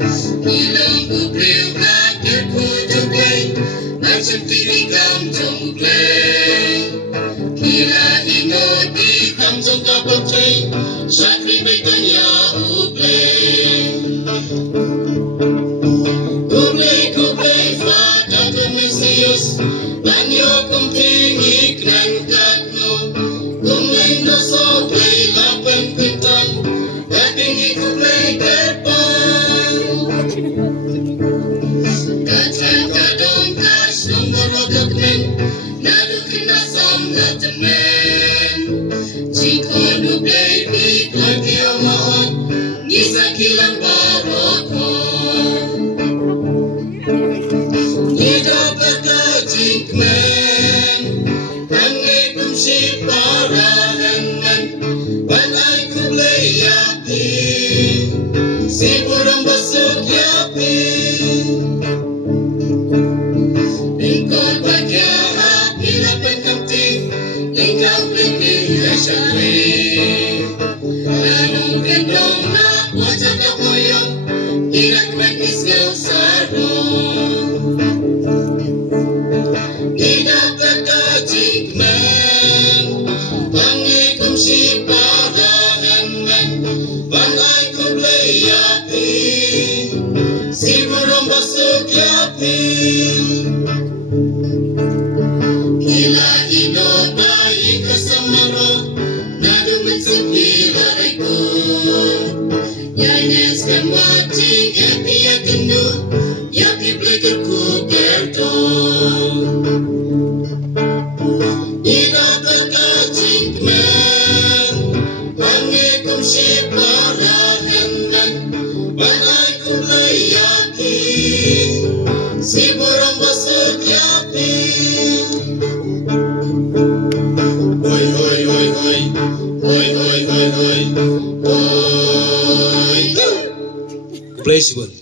Ilang kubriw hadir ku tupai macam tiri kamjong play. Kila ino di kamjong kapok play syakri baitanya uplay. Kuplay fata kumisius banyo kumping iknan katno. Kumlay no so play lapan pintan dating ikuplay terpan. Kacang kadong kas nomor gagmen nadukin na som latamen. Jiko nu play big lagi amaon gisa kilang barokon. Ida baka jinkmen angay kumsi para henmen ban ay kuplay yapi sigurang basok yapi. Lingkod bagyaha pilapan kamting lingkaw lingking ay syakri. Anong kendong na wajah na koyong irak manisgaw sarong. Ida baka jinkmen angay kumsi para henmen ban ay kuplay yapi sigurang basok yapi. Kila ino bayi kasamaro nadumin sa pilaray ko. Yanes kan watching epi akendo yapi bleker ku kerto. Ida baka jinkmen pangi kumsi para henmen banay kuplay yapi sigurang basok yapi. Hoy hoy hoy hoy hoy hoy hoy hoy hoy. Play siguro.